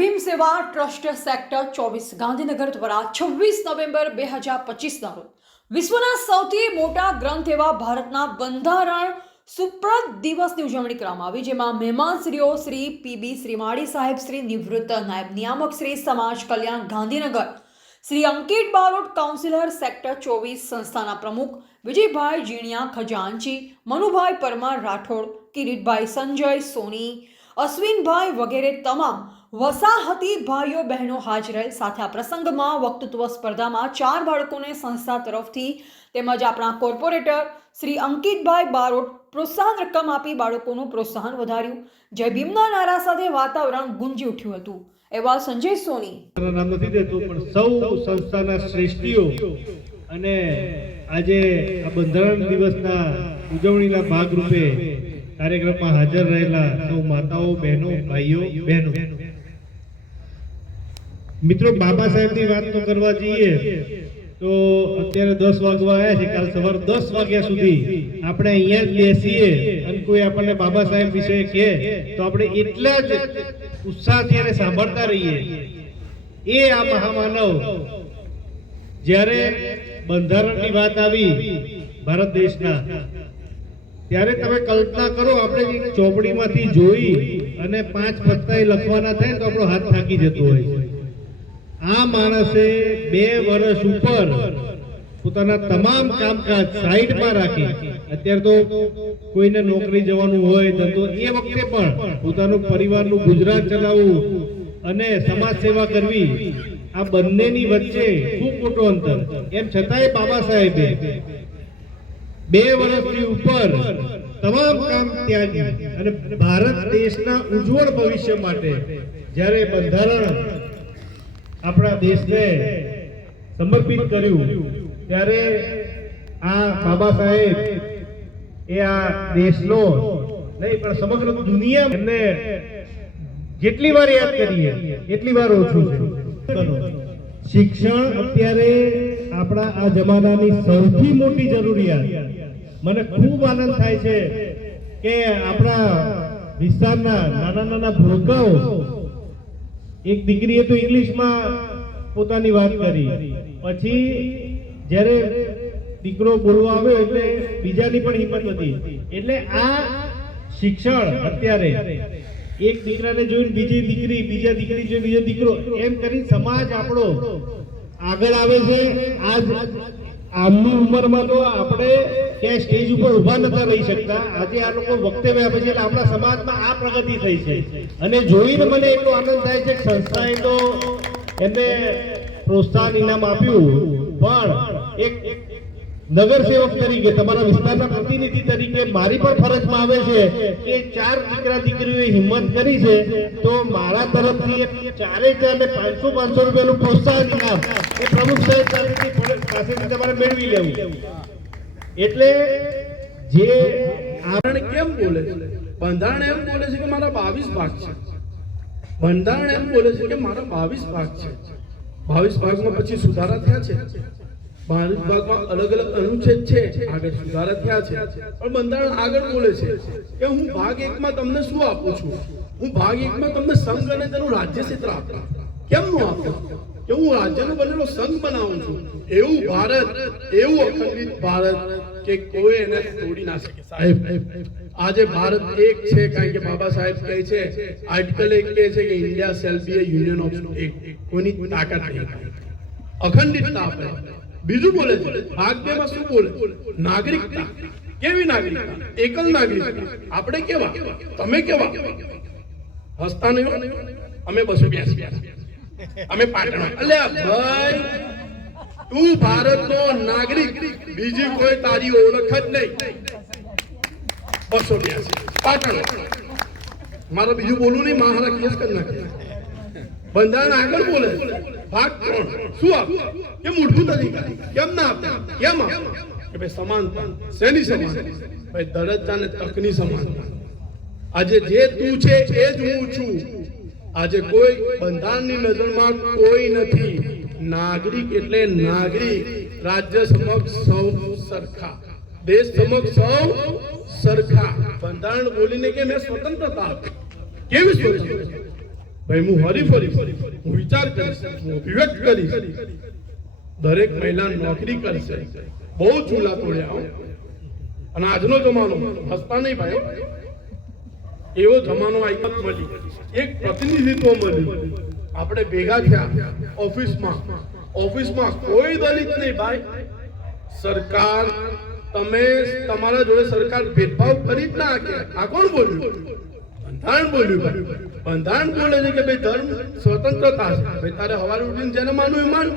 ભીમ સેવા trust sector ચોવીસ, ગાંધીનગર દ્વારા છવ્વીસ નવેમ્બર બે હજાર પચીસના રોજ વિશ્વના સૌથી મોટા ગ્રંથ એવા ભારતના બંધારણ સુપ્રત દિવસની ઉજવણી કરવામાં આવી, જેમાં મહેમાનશ્રીઓ શ્રી પીબી શ્રીમાળી સાહેબ, શ્રી નિવૃત્ત નાયબ નિયામક શ્રી સમાજ કલ્યાણ ગાંધીનગર, શ્રી અંકિત બારોટ કાઉન્સિલર સેક્ટર ચોવીસ સંસ્થાના પ્રમુખ વિજયભાઈ જીણિયા ખજાનચી, મનુભાઈ પરમાર રાઠોડ, કિરીટભાઈ સંજય સોની, અશ્વિનભાઈ વગેરે તમામ વસાહતી ભાઈઓ બહેનો હાજર સાથે આ પ્રસંગમાં વક્તૃત્વ સ્પર્ધામાં ચાર બાળકોને સંસ્થા તરફથી તેમજ આપણા કોર્પોરેટર શ્રી અંકિતભાઈ બારોટ પ્રોત્સાહન રકમ આપી બાળકોનું પ્રોત્સાહન વધાર્યું. જય ભીમના નારા સાથે વાતાવરણ ગુંજી ઉઠ્યું હતું. એવા સંજય સોની. નામ નથી દેતો, પણ સૌ સંસ્થાના શ્રેષ્ઠીઓ અને આજે આ બંધારણ દિવસના ઉજવણીના ભાગરૂપે કાર્યક્રમમાં હાજર રહેલા સૌ માતાઓ, બહેનો, ભાઈઓ, બહેનો. મિત્રો, બાબા સાહેબની વાત તો કરવા જઈએ. તો અત્યારે દસ વાગવા આવ્યા છે. કાલ સવાર દસ વાગ્યા સુધી આપણે અહીંયા જ બેસીએ અને કોઈ આપણને બાબા સાહેબ વિશે કહે, તો આપણે એટલા જ ઉત્સાહથી એને સાંભળતા રહીએ. એ આ મહામાનવ જ્યારે બંધારણની વાત આવી ભારત દેશના, ત્યારે તમે કલ્પના કરો, આપણે ચોપડીમાંથી જોઈ અને પાંચ પત્તા લખવાના થાય તો આપણો હાથ થાકી જતો હોય. આ માણસે બે વર્ષ ઉપર પોતાના તમામ કામકાજ સાઈડમાં રાખી. અત્યારે તો કોઈને નોકરી જવાનું હોય, ધંધો, એ વખતે પણ પોતાનું પરિવારનું ગુજરાન ચલાવવું અને સમાજ સેવા કરવી, આ બંનેની વચ્ચે ખૂબ મોટો અંતર. એમ છતાંય બાબા સાહેબે બે વર્ષથી ઉપર તમામ કામ ત્યાગી અને ભારત દેશના ઉજ્જવળ ભવિષ્ય માટે જ્યારે બંધારણ આપણા દેશને સમર્પિત કર્યું. ત્યારે આ બાબા સાહેબ એ આ દેશનો નહીં, પણ સમગ્ર દુનિયા એમને જેટલી વાર યાદ કરીએ, એટલી વાર ઓછું છે. શિક્ષણ અત્યારે આપણા આ જમાનાની સૌથી મોટી જરૂરિયાત. મને ખૂબ આનંદ થાય છે કે આપણા વિસ્તારના નાના નાના ભૂલકાઓ એક દીકરીએ તો ઇંગ્લિશમાં પોતાની વાત કરી. પછી જ્યારે દીકરો બોલવા આવ્યો એટલે બીજાની પણ હિંમત હતી. એટલે આ શિક્ષણ અત્યારે એક દીકરાને જોઈને બીજી દીકરી, બીજા દીકરી જોઈને બીજો દીકરો, એમ કરી સમાજ આપણો આગળ આવે છે. આજ આમની ઉંમરમાં તો આપણે ક્યાંય સ્ટેજ ઉપર ઊભા નતા રહી શકતા? આજે આ લોકો વખતે આપે છે એટલે આપણા સમાજમાં આ પ્રગતિ થઈ છે. અને જોઈને મને એટલો આનંદ થાય છે સંસ્થાએ તો એમને પ્રોત્સાહન ઇનામ આપ્યું. પણ એક નગર સેવક તરીકે, તમારા વિસ્તારના પ્રતિનિધિ તરીકે મારી પણ ફરજમાં આવે છે કે ચાર દીકરા દીકરીઓએ હિંમત કરી છે, તો મારા તરફથી ચારે ચારે પાંચસો પાંચસો રૂપિયાનું પ્રોત્સાહન ઇનામ એ પ્રમુખ સાહેબ પાસેથી તમારે મેળવી લેવું. એટલે જે બંધારણ કેમ બોલે છે? બંધારણ એમ બોલે છે કે મારા બાવીસ ભાગ છે. બંધારણ એમ બોલે છે કે મારા બાવીસ ભાગ છે. બાવીસ ભાગમાં પછી સુધારા થયા છે? બાવીસ ભાગમાં અલગ અલગ અનુચ્છેદ છે. આગળ સુધારા થયા છે. પણ બંધારણ આગળ બોલે છે કે હું ભાગ એકમાં તમને શું આપું છું? હું ભાગ એકમાં તમને સંઘ અને તેનું રાજ્ય ક્ષેત્ર આપું કેમનું આપું? કે હું રાજ્યનો બનેલો સંઘ બનાવું છું. એવું ભારત, એવું અખંડિત ભારત કે કોઈ એને તોડી ના શકે. સાહેબ, આજે ભારત એક છે કારણ કે બાબા સાહેબ કહે છે, આર્ટિકલ એક કહે છે કે India shall be a union of state. કોઈની તાકાત નહીં અખંડિતતા આપે. બીજું બોલે છે ભાગ બે માં શું બોલે? નાગરિકતા. કેવી નાગરિકતા? એકલ નાગરિકતા આપણે કેવા? તમે કેવા? હસતા નહીં અમે બસો બ્યાસી. અમે પાટણ. એટલે ભાઈ, તું ભારતનો નાગરિક, બીજી કોઈ તારી ઓળખ જ નહીં. બસો બ્યાસી પાટણ. મારે બીજું બોલવું નહીં, મારા કેસ કરી નાખે. બંધારણ આગળ બોલે. ભાગ ત્રણ. શું આપ? કે મૂળભૂત અધિકાર કેમ ના આપતા કેમ કે ભાઈ સમાનતા શેની સમાનતા ભાઈ દરજ્જા ને તકની સમાનતા આજે જે તું છે, એ જ હું છું. આજે કોઈ બંધારણની નજરમાં કોઈ નથી. નાગરિક એટલે નાગરિક. રાજ્ય સમક્ષ સૌ સરખા. દેશ સમક્ષ સૌ સરખા. બંધારણ બોલીને કે મેં સ્વતંત્રતા આપી. કેવી સ્વતંત્રતા? ભાઈ, હું હરી ફરી. હું વિચાર કરીશ, હું અભિવ્યક્ત કરીશ. દરેક મહિલા નોકરી કરશે. બહુ ચૂલા તોડ્યા. અને આજનો જમાનો, હસતા નહીં ભાઈ. એવો જમાનો આઈકત મળી. એક પ્રતિનિધિત્વ મળ્યું આપણે ભેગા થયા ઓફિસમાં. ઓફિસમાં કોઈ દલિત નહીં ભાઈ. સરકાર તમે તમારા જોડે સરકાર ભેદભાવ કરી જ ના કે આ કોણ બોલ્યું? બંધારણ બોલ્યું ભાઈ. બંધારણ બોલે છે કે ભાઈ ધર્મ સ્વતંત્રતા છે. ભાઈ તારે હવારે ઉઠીને જેને માનવું એ માન.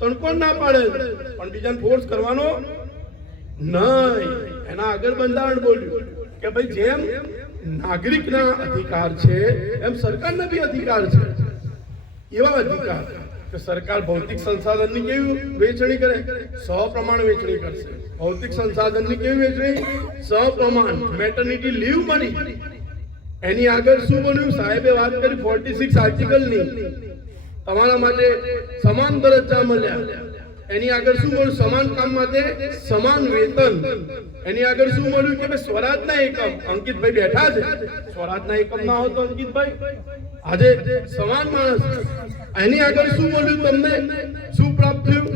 તણ કોણ ના પાડે? પણ બીજાને ફોર્સ કરવાનો નહીં. એના આગળ બંધારણ બોલ્યું. કે ભાઈ જેમ નાગરિકના અધિકાર છે, એમ સરકારના બી અધિકાર છે. એવા અધિકાર કે સરકાર ભૌતિક સંસાધનની કેવી વેચણી કરે? સપ્રમાણ વેચણી કરશે. ભૌતિક સંસાધનની કેવી વેચણી સપ્રમાણ. મેટર્નિટી લીવ મળી એની આગળ શું બન્યું? સાહેબે વાત કરી 46 આર્ટિકલની તમારા માટે સમાન દરજ્જા મળ્યા. એની આગળ શું મળ્યું? સમાન કામ માટે સમાન વેતન. એની આગળ શું મળ્યું કે ભાઈ સ્વરાજના એકમ. અંકિતભાઈ બેઠા છે. સ્વરાજના એકમ ના હોતો અંકિતભાઈ આજે સમાન માણસ. એની આગળ શું મળ્યું તમને? શું પ્રાપ્ત થયું?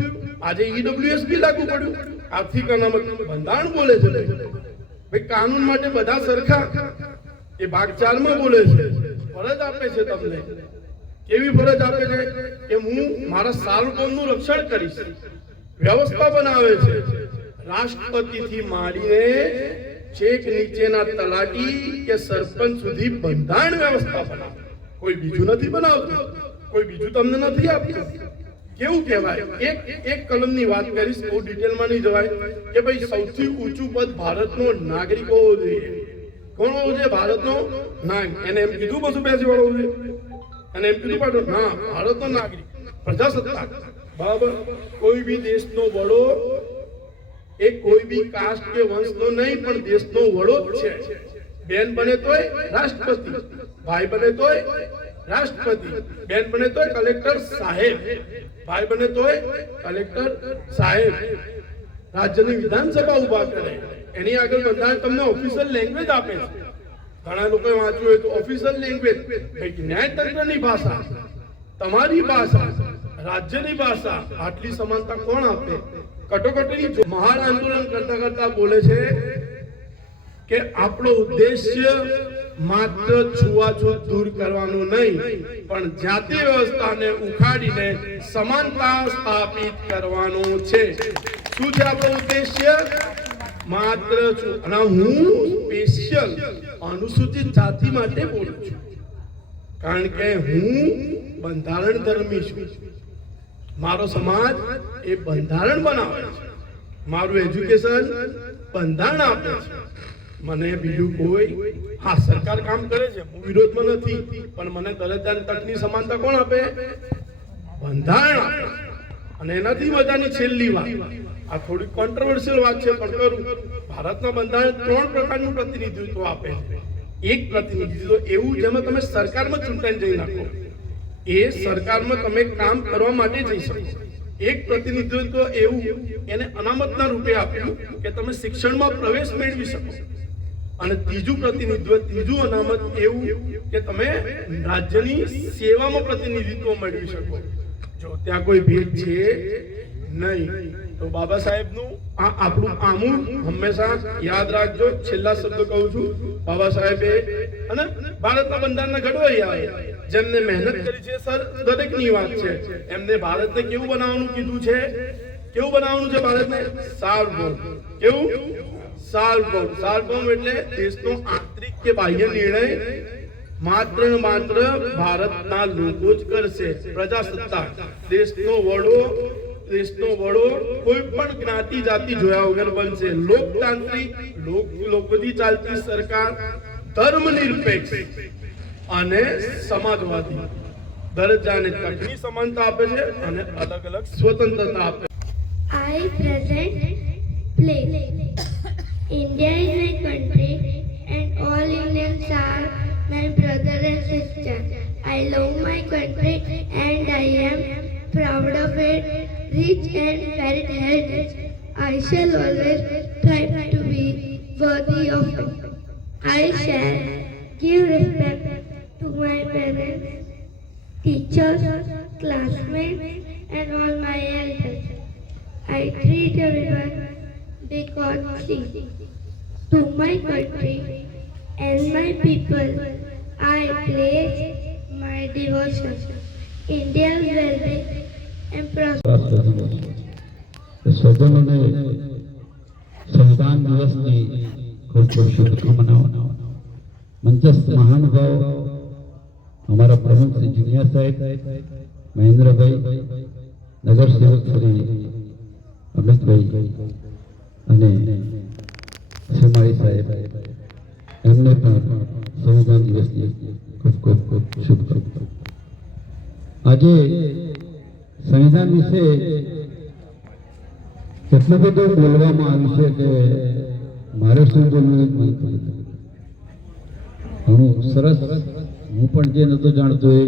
આજે ઈડબ્લ્યુએસ બી લાગુ પડ્યું. આર્થિક અનામત. બંધારણ બોલે છે. ભાઈ કાનૂન માટે બધા સરખા. એ ભાગ ચારમાં બોલે છે. ફરજ આપે છે તમને. કેવી ફરજ આપે છે કે હું મારા સાર્વભૌમનું રક્ષણ કરીશ. વ્યવસ્થા બનાવે છે. રાષ્ટ્રપતિથી માંડીને છેક નીચેના તલાટી કે સરપંચ સુધી બંધારણ વ્યવસ્થા બનાવે. કોઈ બીજું નથી બનાવતું. કોઈ બીજું તમને નથી આપતું. કેવું કહેવાય? એક એક કલમની વાત કરીશ, બહુ ડિટેલમાં નહીં જવાય, કે ભાઈ સૌથી ઊંચું પદ ભારતનો નાગરિક હોવો જોઈએ. કોણ હોવો જોઈએ? ભારતનો નાગ. એને એમ કીધું બધું બેસી વાળો હોવું જોઈએ અને એમ કીધું પાડો ના ભારતનો નાગરિક, પ્રજાસત્તાક, બરાબર? કોઈ બી દેશનો વડો એ કોઈ બી કાસ્ટ કે વંશનો નહીં, પણ દેશનો વડો જ છે. બેન બને તોય રાષ્ટ્રપતિ, ભાઈ બને તોય રાષ્ટ્રપતિ, બેન બને તોય કલેક્ટર સાહેબ, ભાઈ બને તોય કલેક્ટર સાહેબ. રાજ્યની વિધાનસભા ઊભા કરે. એની આગળ બધા તમને ઓફિશિયલ લેંગ્વેજ આપે છે. ઘણા લોકોએ વાંચ્યું હોય તો ઓફિશિયલ લેંગ્વેજ ન્યાયતંત્રની ભાષા, તમારી ભાષા, રાજ્યની ભાષા, આટલી સમાનતા કોણ આપે? કટોકટીની મહાન આંદોલન કરતા કરતા બોલે છે કે આપણો ઉદ્દેશ્ય માત્ર છુવાછૂત દૂર કરવાનું નહીં, પણ જાતિ વ્યવસ્થાને ઉખાડીને સમાનતા સ્થાપિત કરવાનું છે. શું છે આપણો ઉદ્દેશ્ય? માત્ર છું. અને હું સ્પેશિયલ અનુસૂચિત જાતિ માટે બોલું છું. કારણ કે હું બંધારણ ધર્મી છું. મારો સમાજ એ બંધારણ બનાવે છે. મારું એજ્યુકેશન બંધારણ આપે છે. મને બીજું કોઈ, હા, સરકાર કામ કરે છે. હું વિરોધમાં નથી, પણ મને દરજ્જા અને તકની સમાનતા કોણ આપે? બંધારણ આપે. અને એનાથી મજાની છેલ્લી વાત. આ થોડી કોન્ટ્રોવર્શિયલ વાત છે, પણ કરું. ભારતના બંધારણ ત્રણ પ્રકારનું પ્રતિનિધિત્વ આપે છે. એક પ્રતિનિધિત્વ એવું જેમાં તમે સરકારમાં ચૂંટાઈને જઈ નાખો. એ સરકારમાં તમે કામ કરવા માટે જઈ શકો. એક પ્રતિનિધિત્વ એવું એને અનામતના રૂપે આપ્યું કે તમે શિક્ષણમાં પ્રવેશ મેળવી શકો. અને ત્રીજું પ્રતિનિધિત્વ, ત્રીજું અનામત એવું કે તમે રાજ્યની સેવામાં પ્રતિનિધિત્વ મેળવી શકો. જો ત્યાં કોઈ ભેદ છે? નહીં. તો બાબા સાહેબનું આ આપણું આમું હંમેશા યાદ રાખજો. છેલ્લા શબ્દ કહું છું, બાબા સાહેબે અને ભારતના બંધારણના ઘડવૈયા જેમને મહેનત કરી છે, સર, દરેકની વાત છે. એમને ભારતને કેવું બનાવવાનું કીધું છે? કેવું બનાવવાનું છે ભારતને? સાર્વભૌમ. કેવું? સાર્વભૌમ. સાર્વભૌમ એટલે દેશનો આંતરિક કે બાહ્ય નિર્ણય. માત્ર માત્ર ભારતના લોકો જ કરશે. પ્રજાસત્તાક. દેશનો વડો દેશનો વડો કોઈ પણ જ્ઞાતિ જાતિ જોયા વગર બનશે લોકતાંત્રિક લોક લોકોથી ચાલતી સરકાર ધર્મ નિરપેક્ષ અને સમાજવાદી દરજ્જા અને તકની સમાનતા આપે છે અને અલગ અલગ સ્વતંત્રતા આપે. I present play. India is my country and all Indians are my brother and sister. I love my country and I am proud of it, rich and varied heritage. I shall always strive to be worthy of it. I shall give respect to my parents teachers, classmates, and all my elders. I treat everyone because see, to my country and my people, I place my devotion. India's well-being. સ્વજનોને સંવિધાન દિવસની ખૂબ ખૂબ શુભકામનાઓ મંચસ્થ મહાનુભાવ અમારા પ્રમુખ શ્રી જુનિયા સાહેબ મહેન્દ્રભાઈ નગરસેવક શ્રી અમિતભાઈ અને શ્રીમાળી સાહેબ એમને પણ સંવિધાન દિવસની ખૂબ ખૂબ ખૂબ શુભકામનાઓ આજે સંવિધાન વિશે કેટલું બધું બોલવામાં આવ્યું છે કે મારે શું બોલવું. ઘણું સરસ, હું પણ જે નહોતો જાણતો એ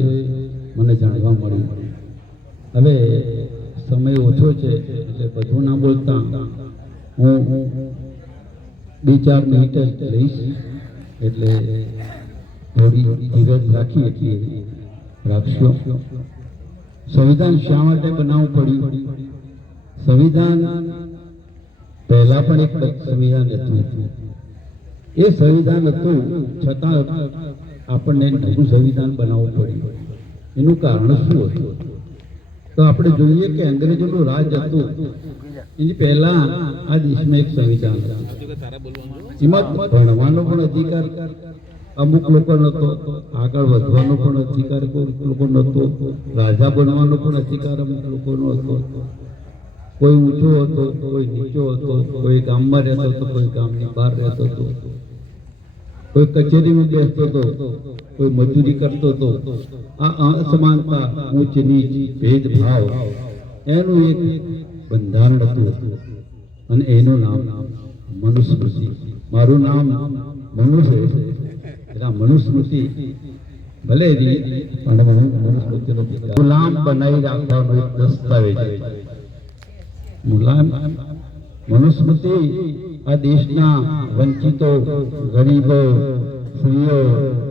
મને જાણવા મળ્યું. હવે સમય ઓછો છે એટલે બધું ના બોલતા હું બે ચાર મિનિટ જ લઈશ એટલે થોડી ધીરજ રાખી રાખીએ. રાખશો? સંવિધાન શા માટે બનાવવું પડ્યું? સંવિધાન પહેલા પણ એક સંવિધાન હતું. એ સંવિધાન હતું, છતાં આપણને નવું સંવિધાન બનાવવું પડ્યું. એનું કારણ શું હતું? તો આપણે જોઈએ કે અંગ્રેજોનું રાજ હતું. એની પહેલા આ દેશમાં એક સંવિધાન હતું. એમાં ભણવાનો પણ અધિકાર અમુક લોકો નતો આગળ વધવાનો પણ અધિકાર કોઈ લોકો નતો રાજા બનવાનો પણ અધિકાર અમુક લોકોનો હતો. કોઈ ઊંચો હતો, કોઈ નીચો હતો, કોઈ ગામમાં રહેતો હતો, કોઈ ગામની બહાર રહેતો હતો. કોઈ કચેરીમાં બેસતો હતો, કોઈ મજૂરી કરતો હતો. આ અસમાનતા, ઊંચ નીચ, ભેદભાવ, એનું એક બંધારણ હતું. અને એનું નામ મનુસ્મૃતિ. મારું નામ મનુષ્ય છે. મનુસ્મૃતિ ભલે પણ મનુસ્મૃતિનો ગુલામ બનાવી રાખવાનો એક દસ્તાવેજ ગુલામ, મનુસ્મૃતિ આ દેશના વંચિતો, ગરીબો, સ્ત્રીઓ,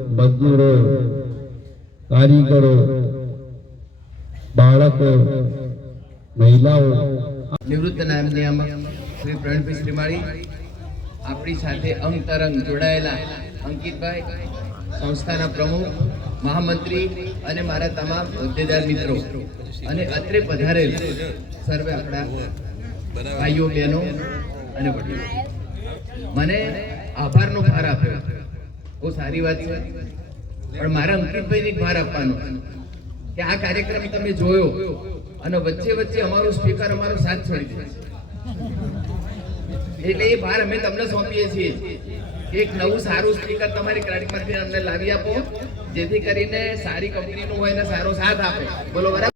મજદૂરો, કારીગરો, બાળકો, મહિલાઓ. નિવૃત્ત નાયબ નિયામક શ્રી પ્રવીણભાઈ શ્રીમાળી આપણી સાથે અંગ તરંગ જોડાયેલા અંકિતભાઈ, સંસ્થાના પ્રમુખ, મહામંત્રી અને મારા તમામ હોદ્દેદાર મિત્રો. અને અત્રે પધારેલ સર્વે આપણા ભાઈઓ, બહેનો અને વડીલો. મને આભારનો ભાર આપ્યો. બહુ સારી વાત છે. પણ મારા અંકિતભાઈને ભાર આપવાનો કે આ કાર્યક્રમ તમે જોયો અને વચ્ચે વચ્ચે અમારો સ્પીકર અમારો સાથ છોડી દે એટલે એ ભાર અમે તમને સોંપીએ છીએ. એક નવું સારું સ્પીકર તમારી ક્રેડિટમાંથી અમને લાવી આપો. જેથી કરીને સારી કંપનીનું હોય ને સારો સાથ આપે. બોલો બરાબર?